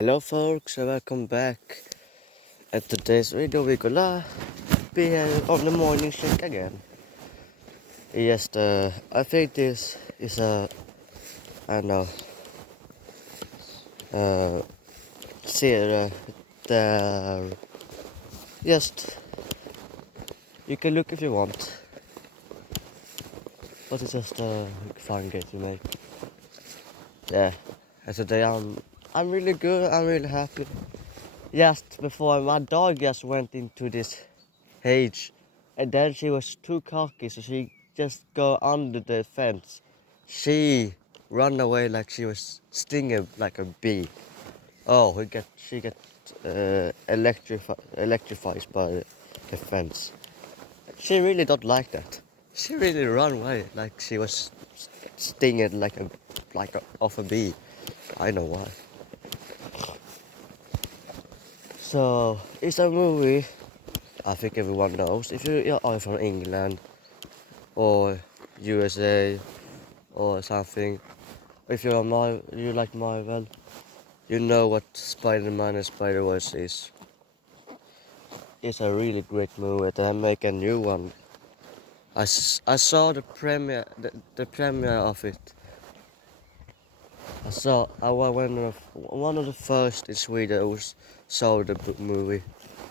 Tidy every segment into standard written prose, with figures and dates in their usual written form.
Hello folks and welcome back. At today's video we're gonna be here on the morning shake again. Yes, I think this is I don't know, uh, series the just you can look if you want, but it's just a fun game to make. Yeah, and today I'm really good. I'm really happy. Just before my dog just went into this cage, and then she was too cocky, so she just go under the fence. She run away like she was stinging like a bee. Oh, she get electrified by the fence. She really don't like that. She really run away like she was stinging like a of a bee. I know why. So it's a movie I think everyone knows. If you are from England or USA or something, if you like Marvel, you know what Spider-Man and Spider-Verse is. It's a really great movie. They make a new one. I saw the premiere of it. I was one of the first in Sweden who saw the movie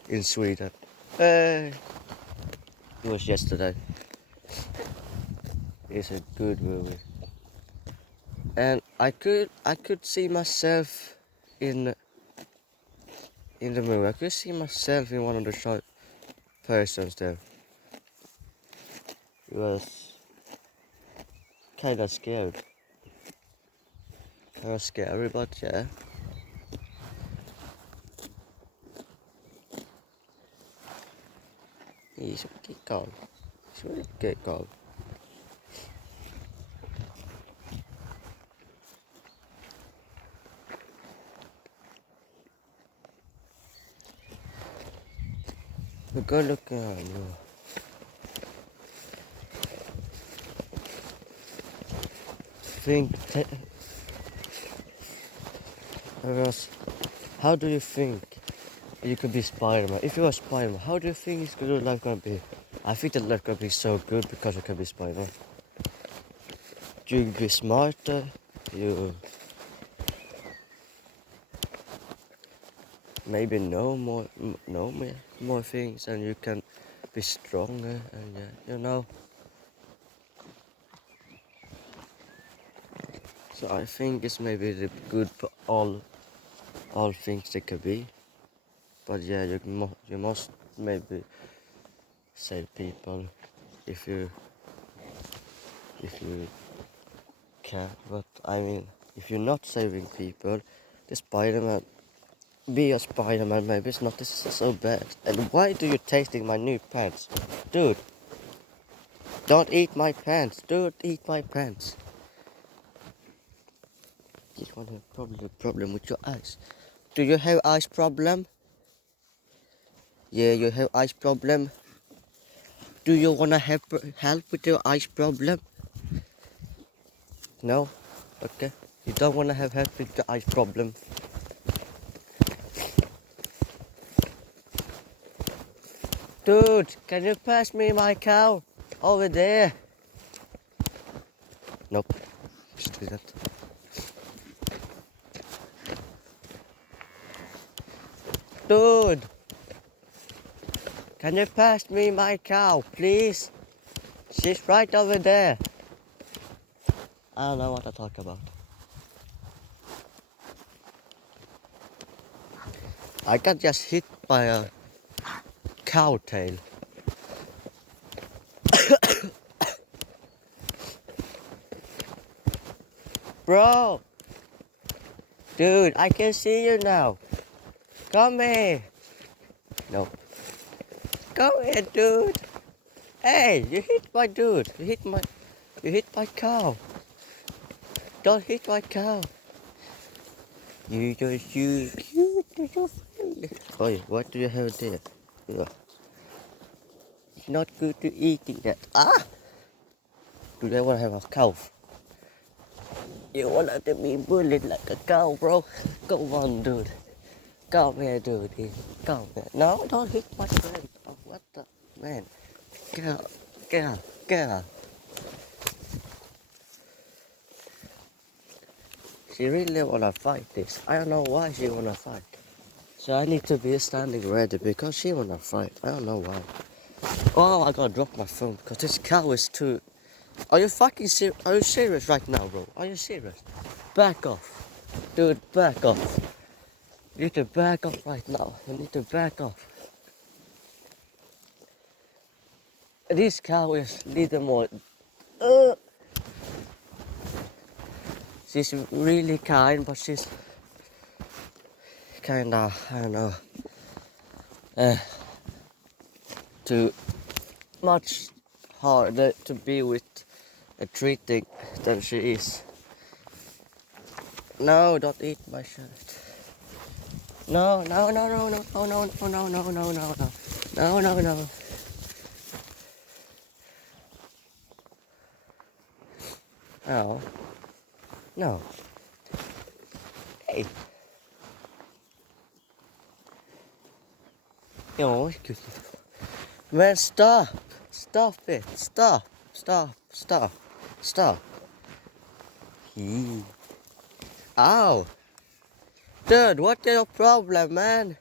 in Sweden. Hey, it was yesterday. It's a good movie. And I could see myself in in the movie. I could see myself in one of the short persons there. It was kind of scared, kind of scary, but yeah. He's a good call. He's a really good call. But go look around. Think. How do you think you could be Spider-Man? If you are Spider-Man, how do you think your life gonna be? I think that life gonna be so good because you can be Spider-Man. You be smarter. You maybe know more things, and you can be stronger. And yeah, So I think it's maybe the good for all things they could be. But yeah, you must maybe save people if you can. But I mean, if you're not saving people, the Spider-Man, be a Spider-Man. Maybe it's not this so bad. And why do you tasting my new pants, dude? Don't eat my pants, dude. Eat my pants. This one has probably a problem with your eyes. Do you have eyes problem? Yeah, you have eyes problem. Do you wanna have help with your eyes problem? No? Okay. You don't wanna have help with your eyes problem. Dude, can you pass me my cow? Over there. Nope. Just do that. Dude! Can you pass me my cow, please? She's right over there. I don't know what to talk about. I got just hit by a cow tail. Bro! Dude, I can see you now. Come here. No. Come here, dude. Hey, you hit my dude. You hit my cow. Don't hit my cow. You just you. Oi, what do you have there? Ugh. It's not good to eating that. Ah! Do they want to have a cow? You wanna to be bullied like a cow, bro? Go on, dude. Come here, dude. Come here. No, don't hit my friend. Oh, what the man? Get out. Get out. Get out. She really wanna fight this. I don't know why she wanna fight. So I need to be standing ready because she wanna fight. I don't know why. Oh, I gotta drop my phone because this cow is too. Are you fucking serious? Are you serious right now, bro? Are you serious? Back off, dude. Back off. You need to back off right now. You need to back off. This cow is little more. Uh, she's really kind, but she's kinda, I don't know, too much harder to be with and treating than she is. No, don't eat my shirt. No, no, no, no, no, no, no, no, no, no, no, no, no, no, no, no. No, no. Hey. Yo, gud. Man, stop. Stop it. Stop. Stop. Stop. Stop. Ow. Dude, what's your problem, man?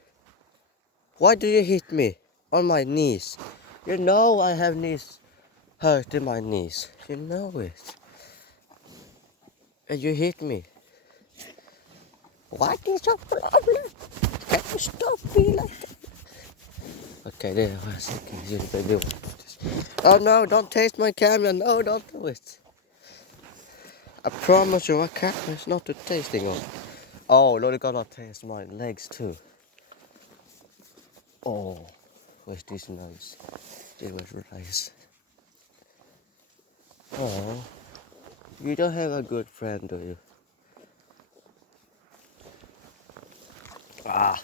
Why do you hit me on my knees? You know I have knees hurt in my knees. You know it. And you hit me. What is your problem? Can you stop me like that? Okay, there was it. Oh no, don't taste my camera. No, don't do it. I promise you, my camera is not too tasting on. Oh, no, you gotta taste my legs too. Oh, was this nice? This was nice. Oh, you don't have a good friend, do you? Ah,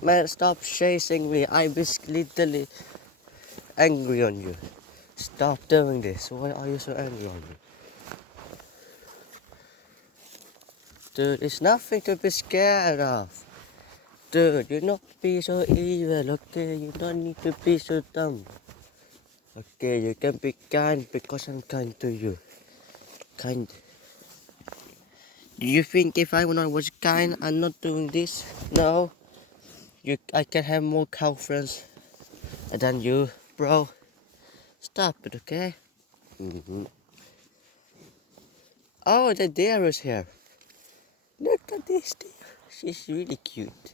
man, stop chasing me. I'm literally angry on you. Stop doing this. Why are you so angry on me? Dude, it's nothing to be scared of. Dude, you not be so evil, okay? You don't need to be so dumb. Okay, you can be kind because I'm kind to you. Kind. Do you think if I was kind and not doing this? No. I can have more cow friends than you, bro. Stop it, okay? Oh, the deer is here. Look at this deer. She's really cute.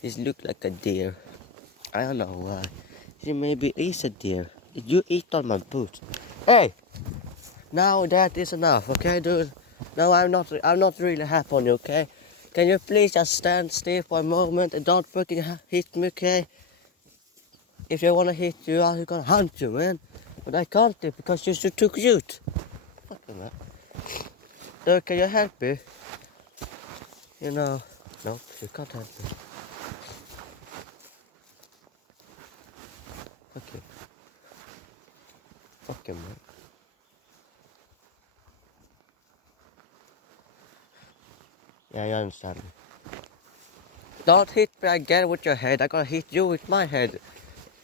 She looks like a deer. I don't know why. She maybe is a deer. You eat on my boot. Hey! Now that is enough, okay, dude? No, I'm not really happy on you, okay? Can you please just stand still for a moment and don't fucking hit me, okay? If I wanna hit you, I'm gonna hunt you, man. But I can't do because you're too cute. Fucking man. Dude, can you help me? You know, no, you can't help me. Okay. Okay, man. Yeah, I understand. Don't hit me again with your head. I'm gonna hit you with my head.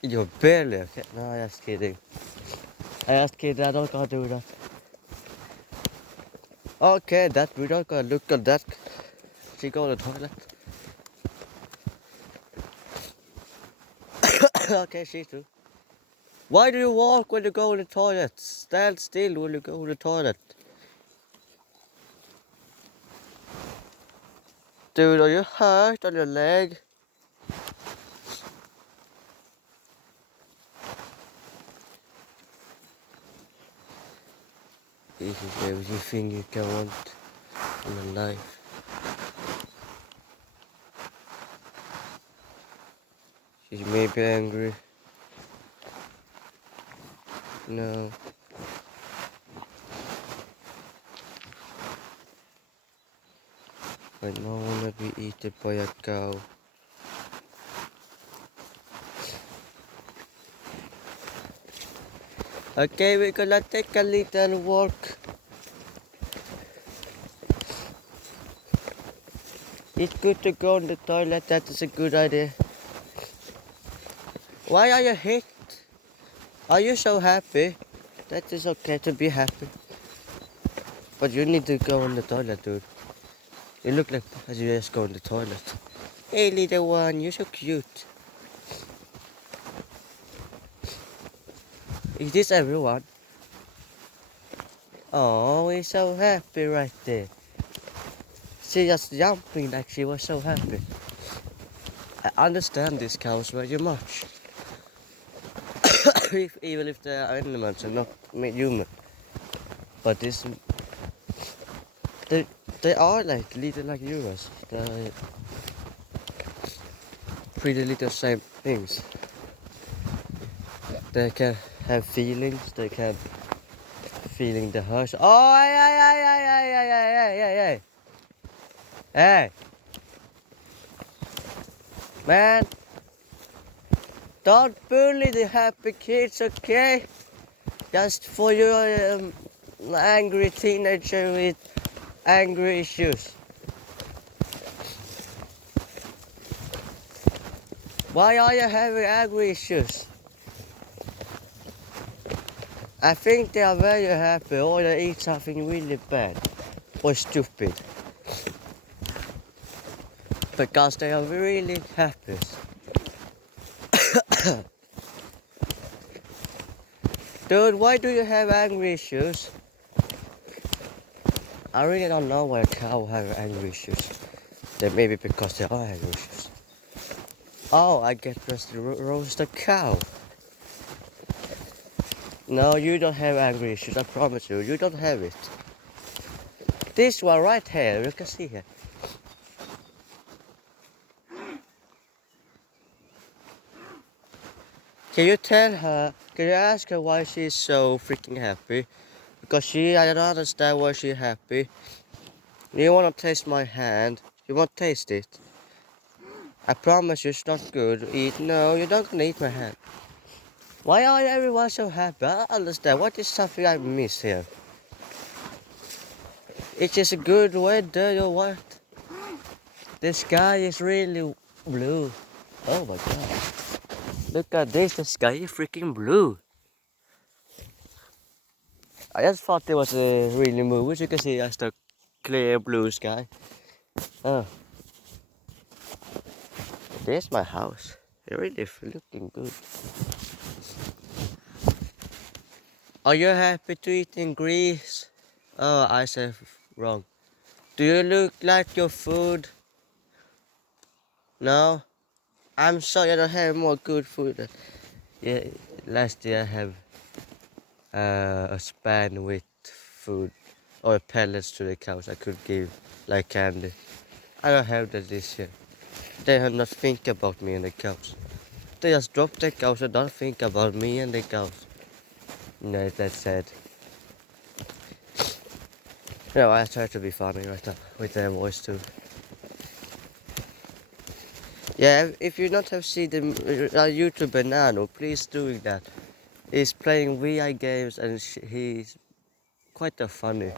You're barely okay. No, I'm just kidding. I'm just kidding. I don't gotta do that. Okay, that we don't gotta look at that. She go to the toilet. Okay, she too. Why do you walk when you go to the toilet? Stand still when you go to the toilet. Dude, are you hurt on your leg? This is everything you can want in life. She may be angry. No. I don't wanna be eaten by a cow. Okay, we're gonna take a little walk. It's good to go on the toilet. That is a good idea. Why are you hit? Are you so happy? That is okay to be happy. But you need to go on the toilet, dude. You look like as you just go on the toilet. Hey, little one, you're so cute. Is this everyone? Oh, we're so happy right there. She just jumping like she was so happy. I understand these cows very much. Even if they are animals and not human. But this, they, they are like little like humans. They're pretty little same things. They can have feelings. They can feeling the hush. Oh, hey, man, don't bully the happy kids, okay? Just for your angry teenager with angry issues. Why are you having angry issues? I think they are very happy or they eat something really bad or stupid. Because they are really happy. Dude, why do you have angry issues? I really don't know why a cow have angry issues. Then maybe because they are angry issues. Oh, I get just to roast a cow. No, you don't have angry issues, I promise you. You don't have it. This one right here, you can see here. Can you tell her, can you ask her why she's so freaking happy? Because I don't understand why she's happy. You wanna taste my hand? You want to taste it? I promise you it's not good. Eat, no, you don't gonna eat my hand. Why are everyone so happy? I don't understand. What is something I miss here? It's just a good weather or what? The sky is really blue. Oh my god. Look at this, the sky is freaking blue. I just thought it was a really moon, as you can see just a clear blue sky. Oh. There's my house. It's really looking good. Are you happy to eat in Greece? Oh, I said wrong. Do you look like your food? No? I'm sorry I don't have more good food. Yeah, last year I have a span with food or pellets to the cows I could give like candy. I don't have that this year. They have not think about me and the cows. They just drop the cows and don't think about me and the cows. No, that's sad. No, I try to be funny right now with their voice too. Yeah, if you not have seen the YouTuber Nano, please doing that. He's playing VI games and he's quite a funny.